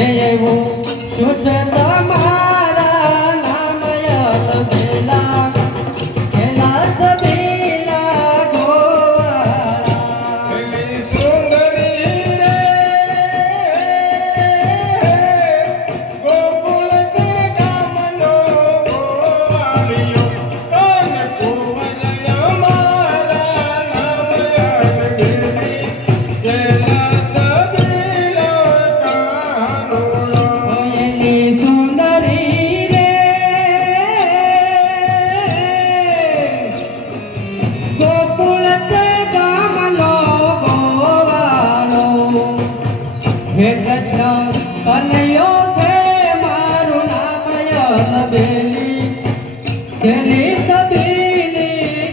હે એવું શું છે તમારા નામ યલબેલા ખેલા સબીલા ગોવાળા સુંદરી રે ગોકુળ તે ગામનો ગોવાળિયો અને કુંવર અમારા નામ યલબેલી ખેલા કનૈયો છે મારું નામ યલબેલી છેલી સબીલી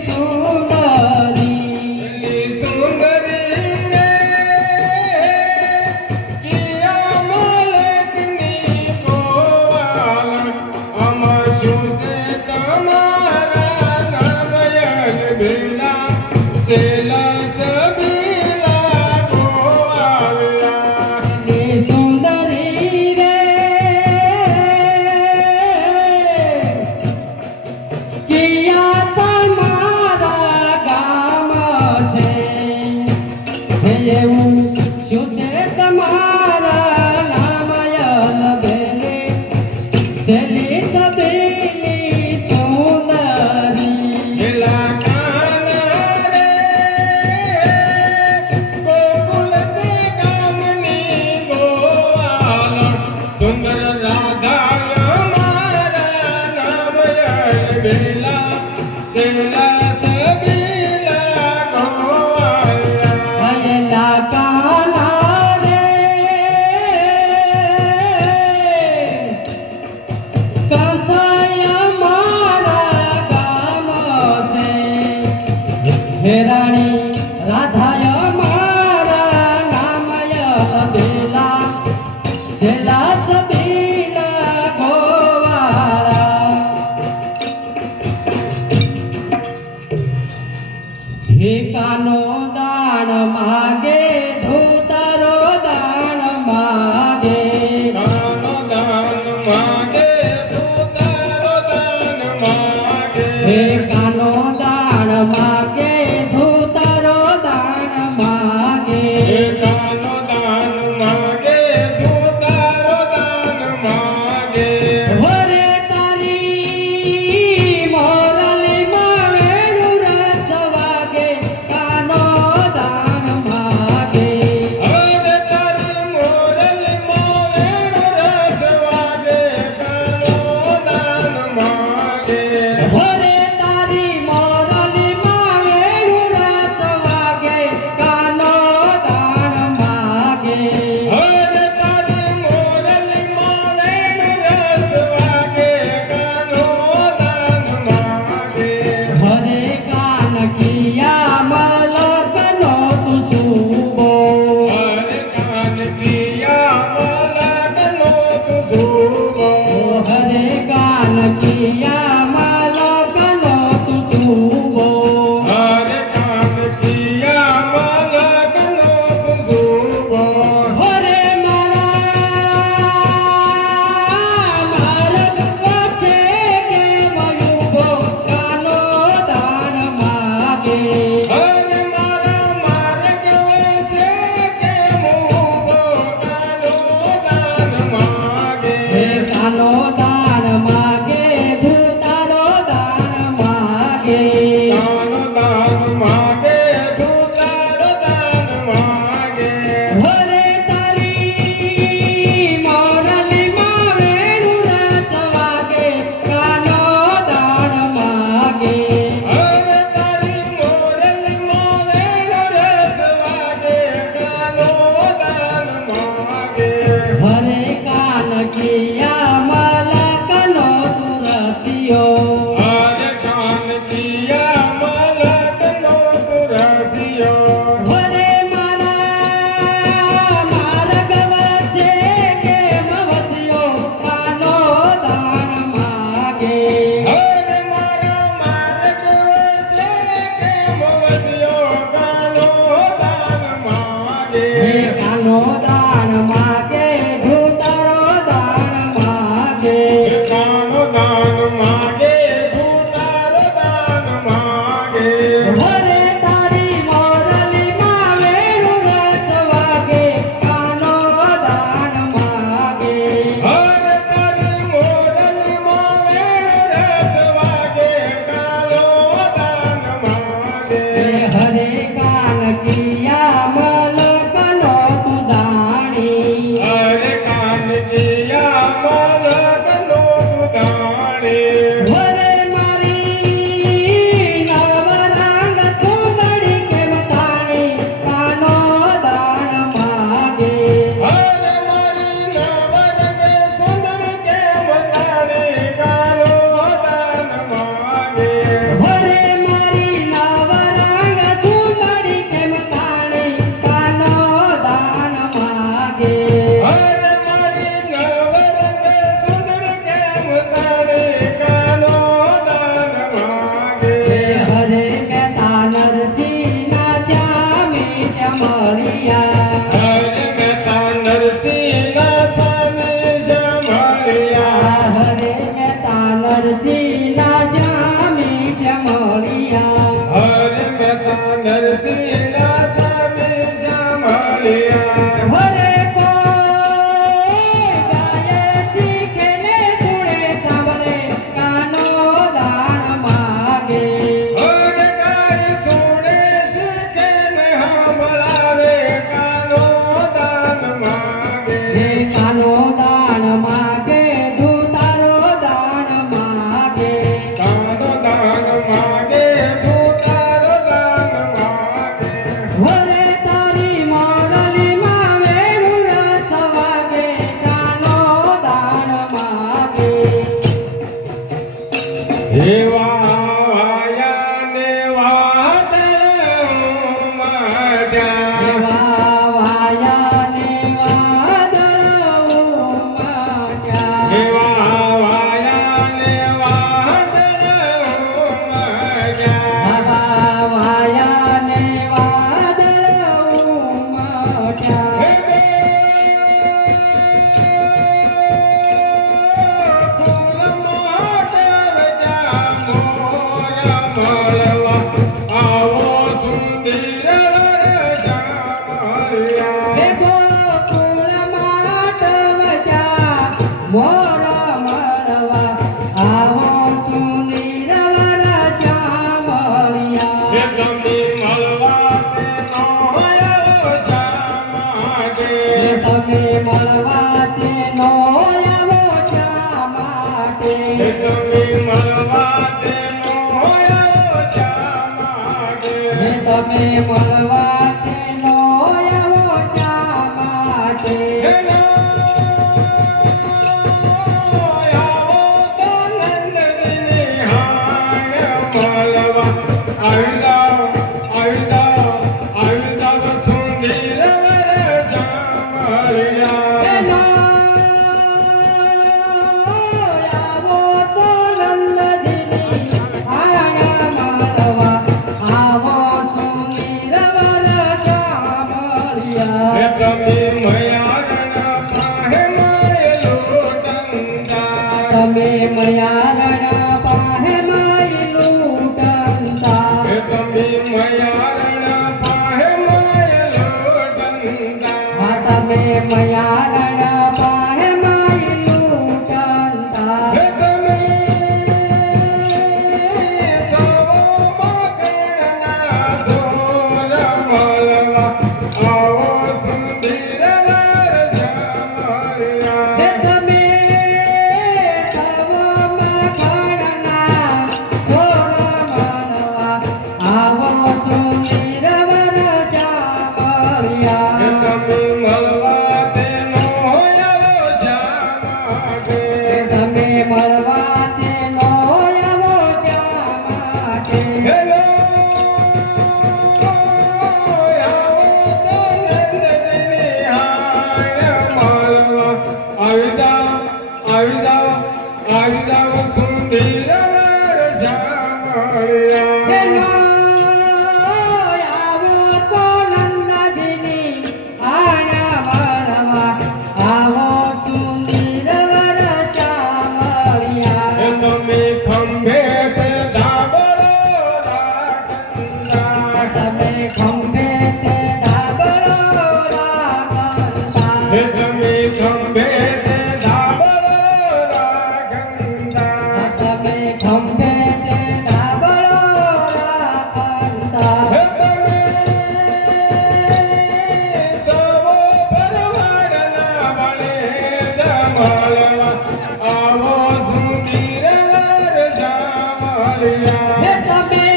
સુંદરી રે કિયા મલકની ગોવાળ અમર શું છે તમારા નામ યલબેલા છેલા સબીલા ગોવાળા સુંદરી રે કિયા તમારા ગામ છે એવું શું છે તમારા નામ યલબેલી છેલી સબીલી સુંદરી એલા કાના રે ગોકુળ તે ગામની ગોવાળ સુંદર રાધા મારા નામ યલબેલા છેલા સબીલા ગોવાળા ભયલા કાના રે કંસાય મારા ગામ છે હે રાણી રાધાય મારા નામ યલબેલા છેલા સબીલા ગોવાળા હે કાનો દાણ માગે ધોતારો દાણ માગે કાનો દાન માગે ધોતારો દાન માગે હે કાનો દાણ માગે ધોતારો દાણ માગે કાનો દાન માગે ધોતારો દાન માગે વરે તારી મોરલીમાં વેણું રસ વાગે કાનો દાણ માગે હવે તારી મોરલીમાં વેણ રસ વાગે કાનો દાન માગે વરે તારી મોરલીમાં વેણું રસ વાગે કાનો દાણ માગે હવે તારી મોરલીમાં વેણ રસ વાગે કાનો દાન માગે હરે કાન કિયા મલકનો તું શુભો હરે કાન કિયા મલકનો તું શુભો હરે કાન કિયા મલકનો તું શુભો હરે કાન કિયા મલકનો તું શુભો હરે મારા વચ્ચે કે મયુભો કાનો દાણ માગે હરે મારા માર્ગ વસે કે મૂભો કાનો દાન માગે હે કાનો દાણ માગે ધૂતારો દાણ માગે કાનો દાન માગે ધૂતારો દાન માગે હરે તારી મોરલીમાં વેણું રસ વાગે કાનો દાણ માગે હવે તારી મોરલીમાં વેણ રસ વાગે કાનો દાન માગે હરે કાન કિયા મલક મોર મળવા આવો છું નીરવર ચામળિયા. એ તમે મળવા તેનો આવો શા માટે? એ તમે મળવા તેનો આવો શા માટે? એ તમે મળવા તેનો આવો શા માટે? એ તમે મળવા તેનો આવો શા માટે? હેલો આવો તો નંદની હાણ મળવા આવી જાવ સુંદર વર સાંભળ્યા. એનો આવો તો નંદજીની આણ મળવા આવો છું નીરવર ચામળિયા. એ તમે મયારણ પાહે માયેલું ટંકા. તમે મયારણ પાહે માયલું ટંકા. એ તમે મયારણ પાહે માયેલું ટંકા. તમે મયારણ પાહે માયલું ટંકા. એ તમે સવો મકરના ધોર મળવા આવો સુંદર વર સાંભળ્યા. હે તમે સવ મખણના ધોર મળવા આવો છો નીરવર ચામળિયા. એ તમે મળવા તેનો આવો શા માટે? હે તમે મળવા તેનો આવો શા માટે? હેલો આવો તો નંદની હાણ મળવા આવી જાવ સુંદર વર સાંભળ્યા. હેલો આવો તો નંદજીની આણ મળવા આવો છું નીરવર ચામળિયા. એ તમે ખંભે તે ધાબળો રાખતા. તમે ખંભે તે ધાબળો રાખતા. એ તમે ખંભે તે ધાબળો રાખતા. તમે ખંભે તે ધાબળો રાખતા. એ તમે સવો ભરવાડના બળેજ મળવા આવો સુંદર વર સાંભળ્યા. હે તમે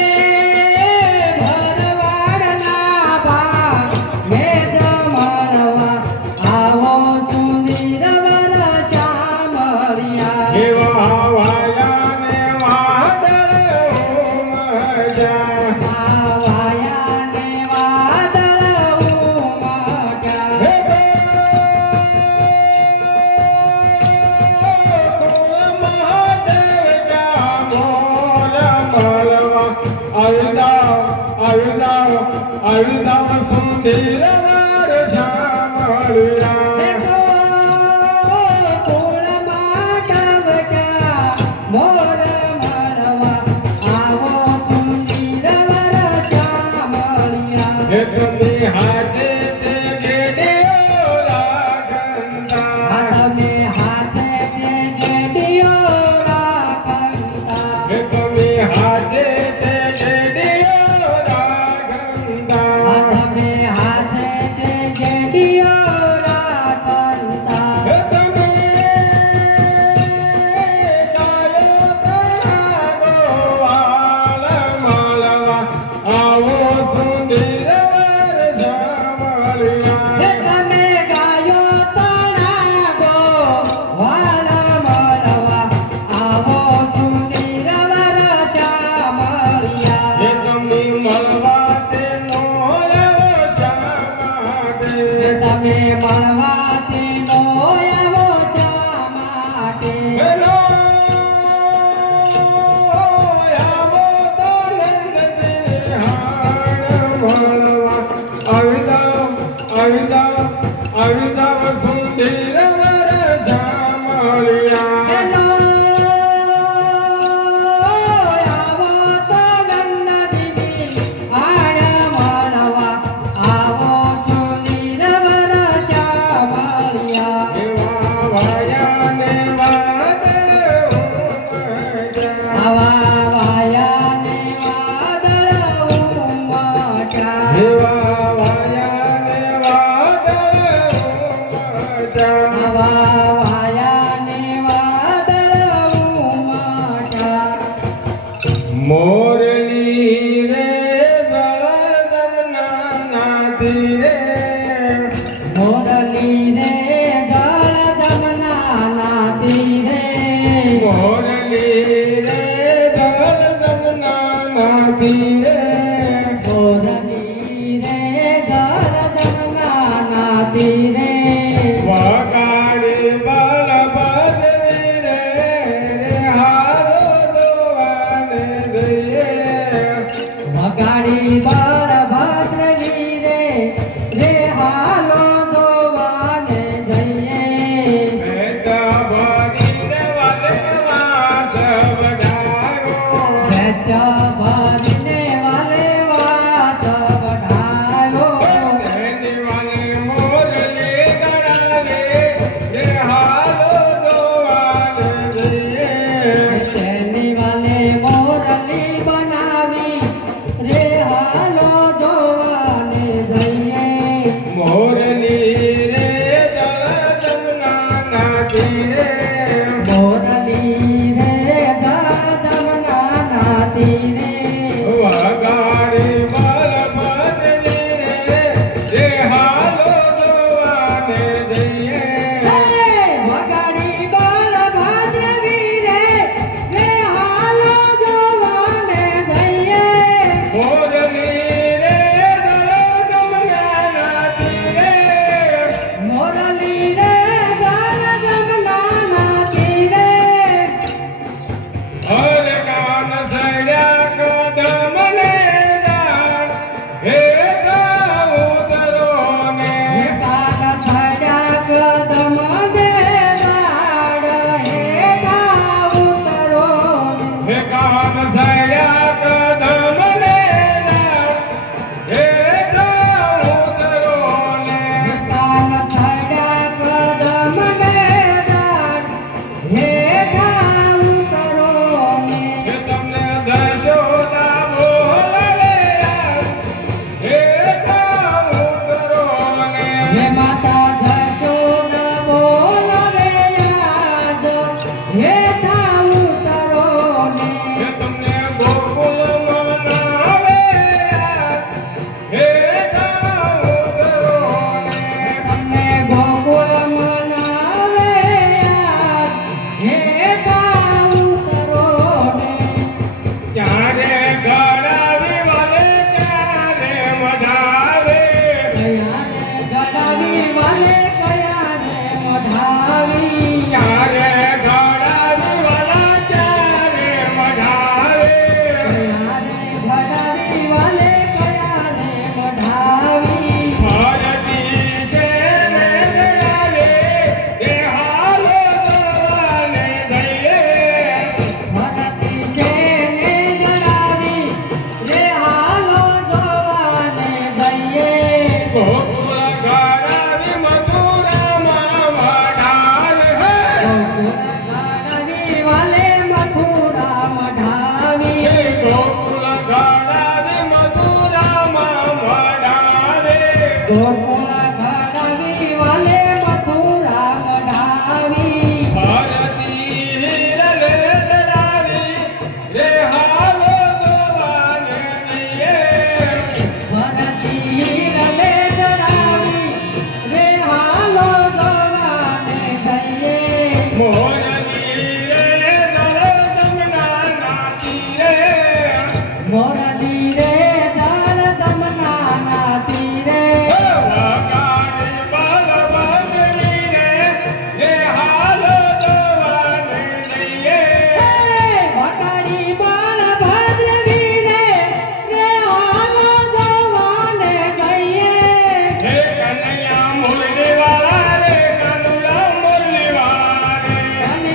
ભરવાડના ભાગે મળવા આવો છું નીરવર ચામળિયા. એવા વાયાને વાદળ ઉમટ્યા. આ વાયાને વાદળ ઉમટ્યા. હે કુળ મહાદેવ ક્યાં મોર મળવા આવી જાવ સુંદર વર સાંભળ્યા. હે ગોકુળ માધવ ક્યાં મોર મળવા આવો છું નીરવર ચામળિયા. હે તમે હાથે તે ગેડીઓ રાખતા. તમે હાથે તે ગેડીઓ રાખતા. હે તમે હાથે તે ગેડીઓ રાખતા. તમે હાથે તે ગેડીઓ રાખતા. હે તમે ગાયો કરાગો વાળ મળવા આવો સુંદર વર સાંભળ્યા. હે તમે ગાયો તણાગો વાળ મળવા આવો છું નીરવર ચામળિયા. હે તમે મળવા તેનો આવો શા માટે? હે તમે મળવા તેનો આવો શા માટે? હેલો આવો તો નંદની હાણ મળવા આવી જાવ સુંદર વર સાંભળ્યા. હેલો આવો તો નંદજીની આણ મળવા આવો છું નીરવર ચામળિયા. એવા વાયાને મોરલી રે દળ દમના નાતી રે મોરલી રે દળ દમના નાતી રે વગાડી બલભદ્રની રે હાલ દવાને દઈએ વગાડી બલભદ્ર વીરે રે હાલ દવાને દઈએ હે કનૈયા મુરલી વાળા રે કનુડા મુરલી વાળા રે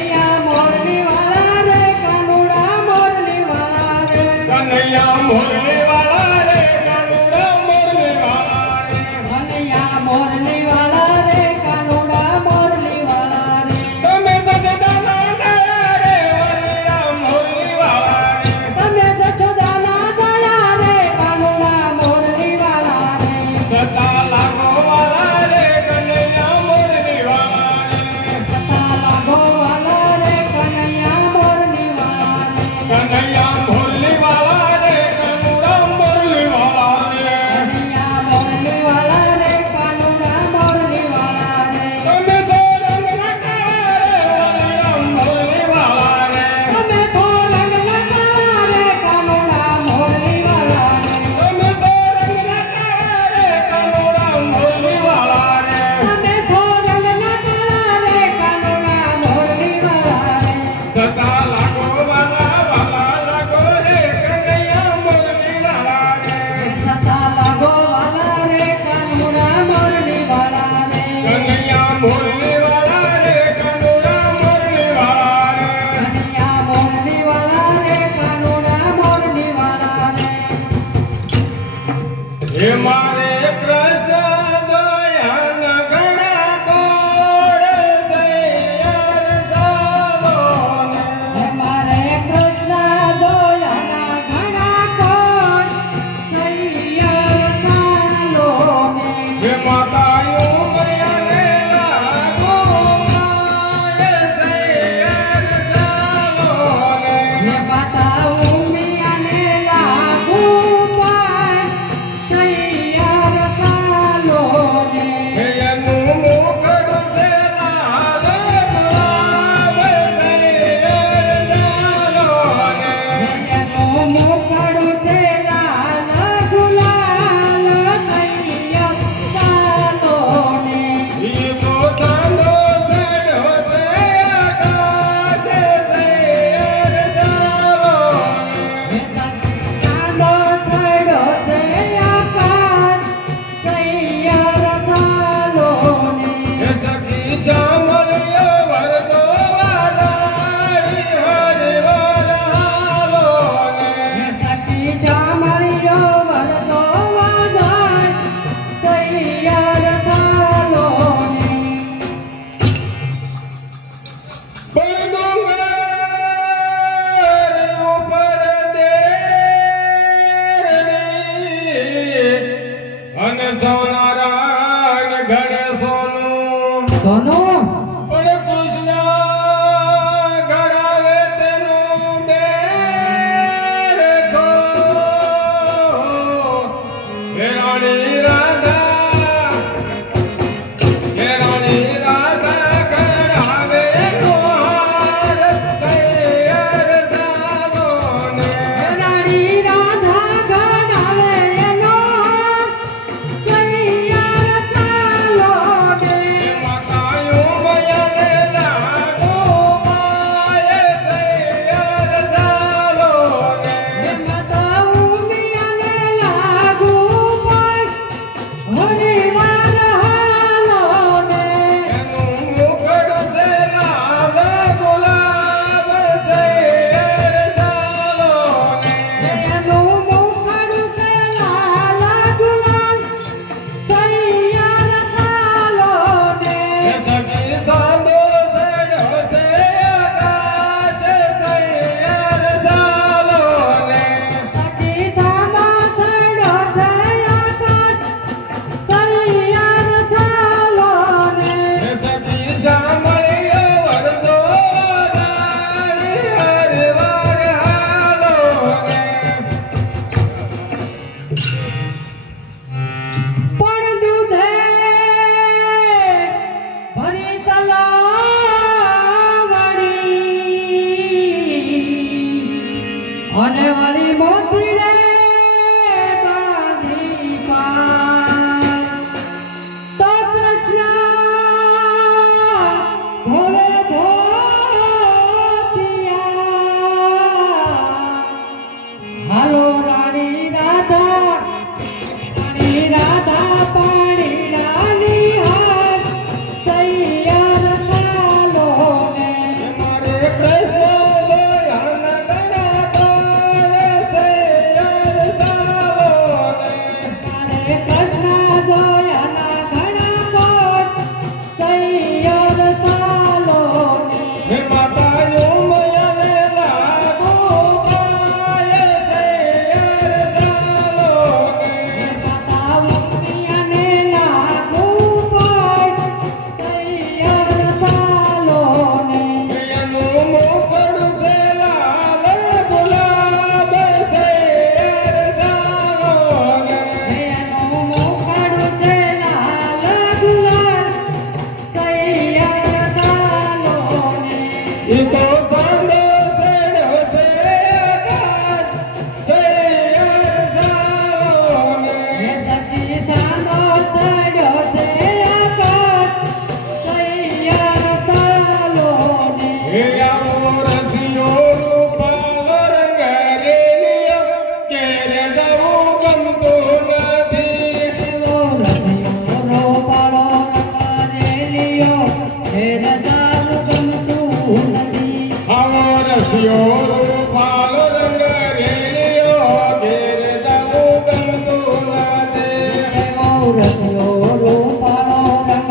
હે આવો રસિયો રૂપાળો રંગ રેલિયો ઘેરે જવું ગમતું નથી. એવો રસિયો રૂપાળો રંગ રેલિયો ઘેરે જવું ગમતું નથી. આવો રસિયો રૂપાળો રંગ રેલિયો ઘેરે જવું ગમતું નથી. એવો રસિયો રૂપાળો રંગ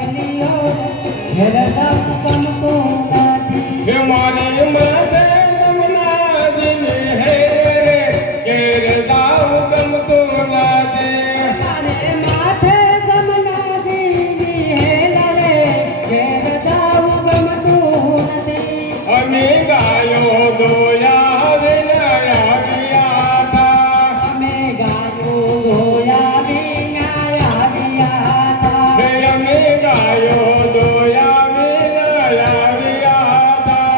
રેલિયો ઘેરે જવું ગમતું નથી. હે મારી માથે જમનાજીની હેરે ઘેરે જવું ગમતું નથી. મારે માથે જમનાજીની હેલ રે ઘેર જાવું ગમતું નથી. અમે ગાયો દોયા વિના આવ્યા હતા. અમે ગાયો ગોયા વિના આવ્યા હતા. હે અમે ગાયો દોયા વિના આવ્યા હતા.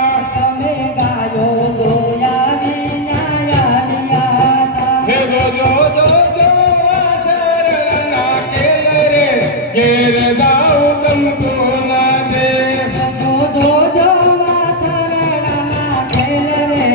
અમે ગાયો ગોયા વિના આવ્યા હતા. હે જોજો જોજો વાસરણા કેલ રે ઘેર જાવું ગમતું નથી. જો જો વાથરડાના ખેલ રે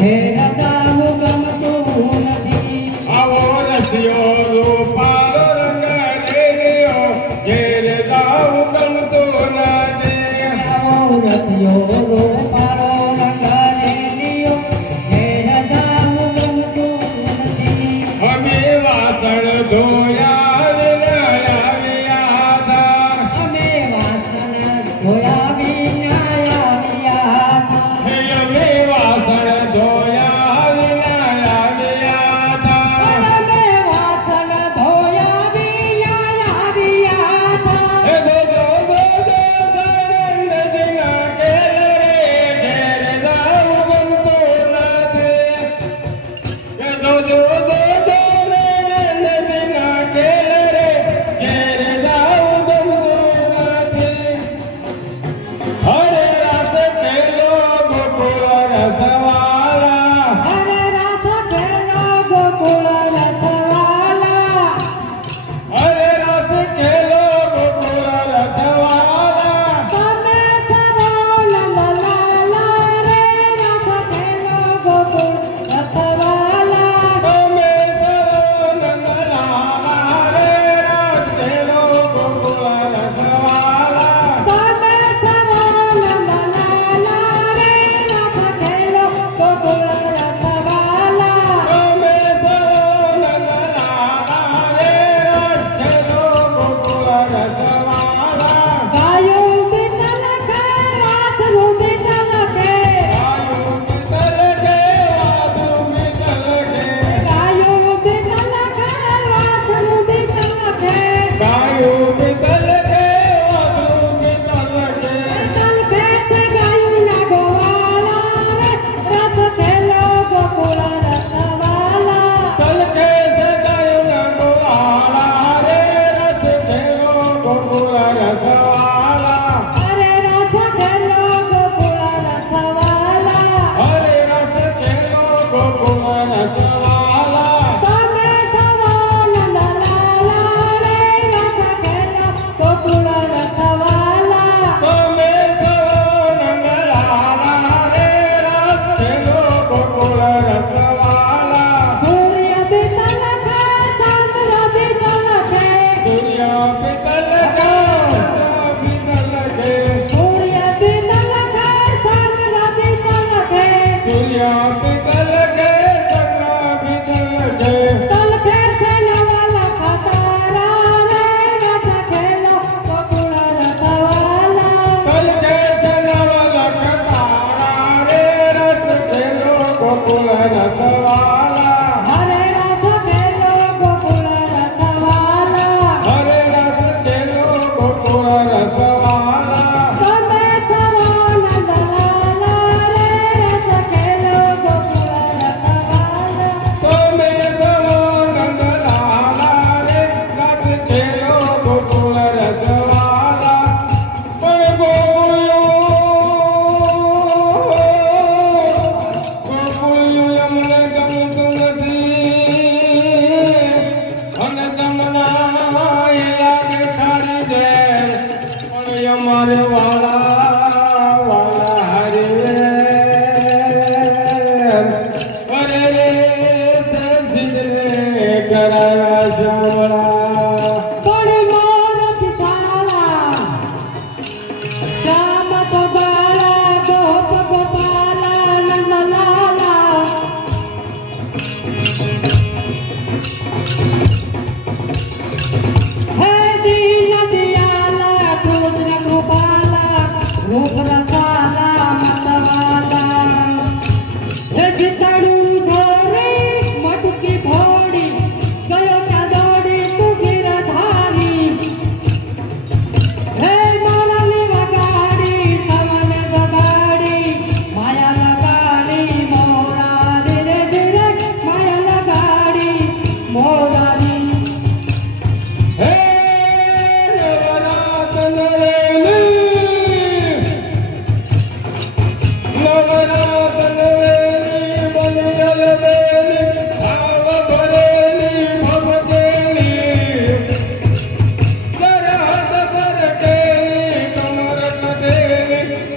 ઘેર જાવું ગમતું નથી. આવો રસિયો રૂપાળો રંગ રેલિયો ઘેર જાવું ગમતું નથી. આવો રસિયો રૂપાળો રંગ રેલિયો ઘેર જાવું ગમતું નથી. અમે વાસણ ધોયા વિના આવ્યા હતા. અમે વાસણ ધોયા વિના આવ્યા હતા. હે અમે વાસણ ધોયા વિના આવ્યા હતા. અમે વાસણ ધોયા વિના આવ્યા હતા. હે જોજો જોજો સાનંદજીના કેલ રે ઘેર જાવું ગમતું નથી. હે જોજો જોજો સાનંદજીના કેલ રે ઘેર જાવું ગમતું નથી. હર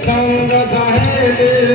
સંગ સહેલી